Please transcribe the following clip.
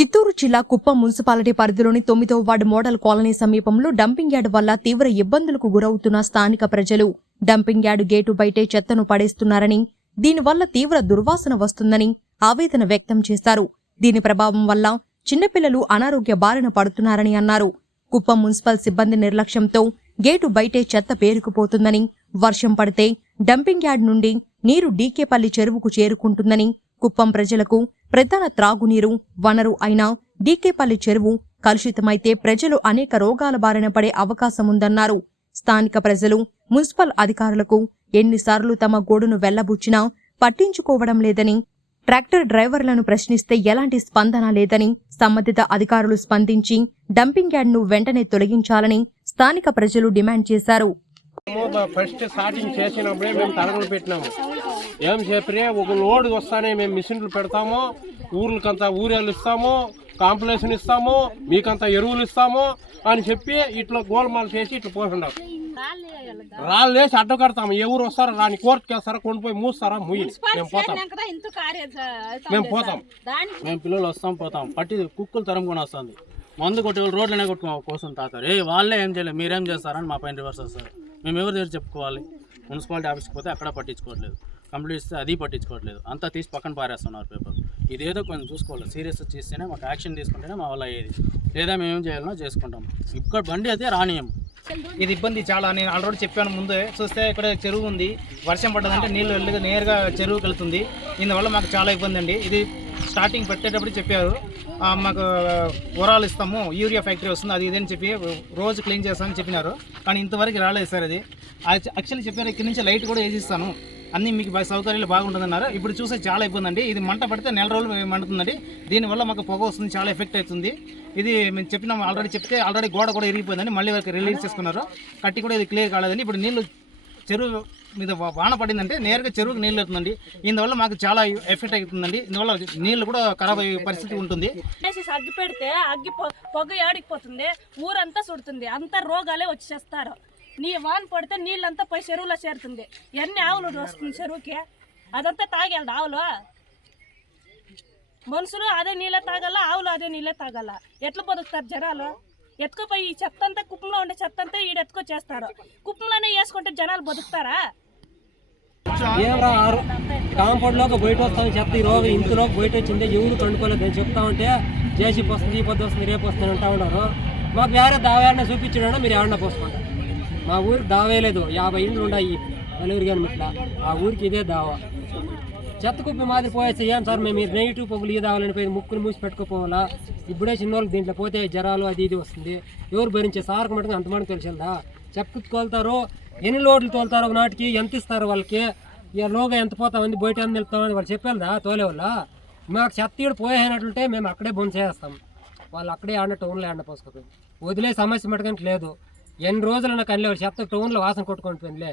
చిత్తూరు జిల్లా కుప్పం మున్సిపాలిటీ పరిధిలోని తొమ్మిదో వార్డు మోడల్ కాలనీ సమీపంలో డంపింగ్ యార్డ్ వల్ల తీవ్ర ఇబ్బందులకు గురవుతున్న స్థానిక ప్రజలు డంపింగ్ యార్డ్ గేటు బయటే చెత్తను పడేస్తున్నారని దీనివల్ల తీవ్ర దుర్వాసన వస్తుందని ఆవేదన వ్యక్తం చేశారు. దీని ప్రభావం వల్ల చిన్నపిల్లలు అనారోగ్య బారిన పడుతున్నారని అన్నారు. కుప్పం మున్సిపల్ సిబ్బంది నిర్లక్ష్యంతో గేటు బయటే చెత్త పేరుకుపోతుందని వర్షం పడితే డంపింగ్ యార్డ్ నుండి నీరు డీకేపల్లి చెరువుకు చేరుకుంటుందని కుప్పం ప్రజలకు ప్రధాన త్రాగునీరు వనరు అయిన డీకేపల్లి చెరువు కలుషితమైతే ప్రజలు అనేక రోగాల బారిన పడే అవకాశముందన్నారు. స్థానిక ప్రజలు మున్సిపల్ అధికారులకు ఎన్నిసార్లు తమ గోడును వెళ్ళబుచ్చినా పట్టించుకోవడం లేదని ట్రాక్టర్ డ్రైవర్లను ప్రశ్నిస్తే ఎలాంటి స్పందన లేదని సంబంధిత అధికారులు స్పందించి డంపింగ్ యార్డ్ను వెంటనే తొలగించాలని స్థానిక ప్రజలు డిమాండ్ చేశారు. ఫస్ట్ స్టార్టింగ్ చేసినప్పుడే మేము తరగలు పెట్టినాము. ఏం చెప్పరే? ఒక లోడ్ వస్తానే మేము మిషన్లు పెడతాము ఊర్లకంతా ఊరేళ్ళు ఇస్తాము కాంప్లెక్షన్ ఇస్తాము మీకంతా ఎరువులు ఇస్తాము అని చెప్పి ఇట్లా గోల్మాల్ చేసి ఇట్లా పోతున్నాం రాళ్ళు వేసి అడ్డు కడతాము. ఎవరు వస్తారో రాని కోర్టుకి వేస్తారా కొండిపోయి మూస్తారా ముయ్యి మేము పోతాం. మేము పోతాం. మేము పిల్లలు వస్తాం పోతాం. పట్టి కుక్కలు తరుముకొని వస్తుంది మందు కొట్టి రోడ్లనే కొట్టుకో కోసం తాతారు ఏ వాళ్ళే ఏం చేయలేదు మీరేం చేస్తారని మా పైన రివర్స్ వస్తారు మేము ఎవరి దగ్గర చెప్పుకోవాలి? మున్సిపాలిటీ ఆఫీస్కి పోతే అక్కడ పట్టించుకోవట్లేదు. కంప్లీట్ ఇస్తే అది పట్టించుకోవట్లేదు. అంతా తీసి పక్కన పారేస్తున్నారు పేపర్. ఇదేదో కొంచెం చూసుకోవాలి. సీరియస్ చేస్తేనే మాకు యాక్షన్ తీసుకుంటేనే మా వల్ల అయ్యేది. లేదా మేము ఏం చేయాలనో చేసుకుంటాం. ఇక్కడ బండి అయితే రానియం. ఇది ఇబ్బంది చాలా. నేను ఆల్రెడీ చెప్పాను ముందే. చూస్తే ఇక్కడ చెరువు ఉంది. వర్షం పడ్డదంటే నీళ్ళు వెళ్ళి నేరుగా చెరువుకి వెళ్తుంది. దీనివల్ల మాకు చాలా ఇబ్బంది అండి. ఇది స్టార్టింగ్ పెట్టేటప్పుడు చెప్పారు. మాకు ఉరాలు ఇస్తాము యూరియా ఫ్యాక్టరీ వస్తుంది అది ఇదని చెప్పి రోజు క్లీన్ చేస్తామని చెప్పినారు. కానీ ఇంతవరకు రాలేదు సార్ అది. యాక్చువల్లీ చెప్పారు ఇక్కడ నుంచి లైట్ కూడా వేసిస్తాను. అన్నీ మీకు సౌకర్యాలు బాగుంటుందన్నారు. ఇప్పుడు చూస్తే చాలా ఇబ్బంది అండి ఇది మంట పడితే నెల రోజులు మండుతుందండి. దీనివల్ల మాకు పొగ వస్తుంది చాలా ఎఫెక్ట్ అవుతుంది. ఇది మేము చెప్పినాం ఆల్రెడీ చెప్తే ఆల్రెడీ గోడ కూడా ఇరిగిపోయిందండి. మళ్ళీ వరకు రిలీజ్ చేసుకున్నారు. కట్టి కూడా ఇది క్లియర్ కాలేదండి. ఇప్పుడు నీళ్ళు చెరువు మీద వాన పడిందంటే నేరుగా చెరువుకి నీళ్ళు అవుతుందండి ఇందువల్ల మాకు చాలా ఎఫెక్ట్ అవుతుందండి. ఇందువల్ల నీళ్ళు కూడా ఖరాబ్ అయ్యే పరిస్థితి ఉంటుంది. వేసి అగ్గి పెడితే అగ్గి పొగ ఏడికిపోతుంది ఊరంతా సుడుతుంది అంతా రోగాలే వచ్చేస్తారు. నీ వాన పడితే నీళ్ళంతా పోయి చెరువులో చేరుతుంది. ఎన్ని ఆవులు వస్తుంది చెరువుకి? అదంతా తాగేళ్ళ ఆవులు. మనుషులు అదే నీళ్ళే తాగల ఆవులు అదే నీళ్ళే తాగల? ఎట్లా బతుకుతారు జనాలు? ఎత్తుకుపోయి ఈ చెత్త అంతా కుప్పంలో ఉండే చెత్త అంతా ఈడ ఎత్తుకొచ్చేస్తారు కుప్పంలోనే వేసుకుంటే జనాలు బతుకుతారా? కాంపౌండ్ కాంపౌండ్లోకి బయట వస్తామని చెత్త ఈ రోజు ఇంతలోకి బయట వచ్చింది ఎవరు కండుకోలేదు నేను చెప్తా ఉంటే జేసీపీ వస్తుంది ఈ పొద్దు వస్తుంది రేపు వస్తుంది అంటా ఉన్నారు. మాకు వేరే దావేనా చూపించడా మీరు ఏమన్నా పోసుకుంటారు మా ఊరికి దావే లేదు యాభై ఇండ్లు ఉన్నాయి నలుగురు కానీ ఇట్లా ఆ ఊరికి ఇదే దావా. చెత్త కుప్పి మాదిరి పోయేస్తే ఏం సార్? మేము మీరు నెగిటివ్ పొగులు ఇది దావాలని పోయి ముక్కులు మూసి పెట్టుకోపోవాలా? ఇప్పుడే చిన్నోళ్ళకి దీంట్లో పోతే జ్వరాలు అది ఇది వస్తుంది. ఎవరు భరించే సార్కు మటుకు అంతమంది తెలిసిందా? చెత్త తోలుతారు ఎన్ని లోడ్లు తోలుతారు ఒక నాటికి? ఎంత ఇస్తారు వాళ్ళకి? ఇక లోగా ఎంత పోతామని బయట ఎంత వెళ్తామని వాళ్ళు చెప్పేదా తోలే వాళ్ళ మాకు చెత్త ఈడు పోయేనట్లుంటే మేము అక్కడే బొంద చేస్తాం వాళ్ళు అక్కడే ఆడిన టౌన్లో ఆడిన పోసుకోపోయింది వదిలే సమస్య మటుకంటే లేదు. ఎన్ని రోజులు నాకు అనిలే చెత్త టౌన్లో వాసన కొట్టుకొని పోయిందిలే.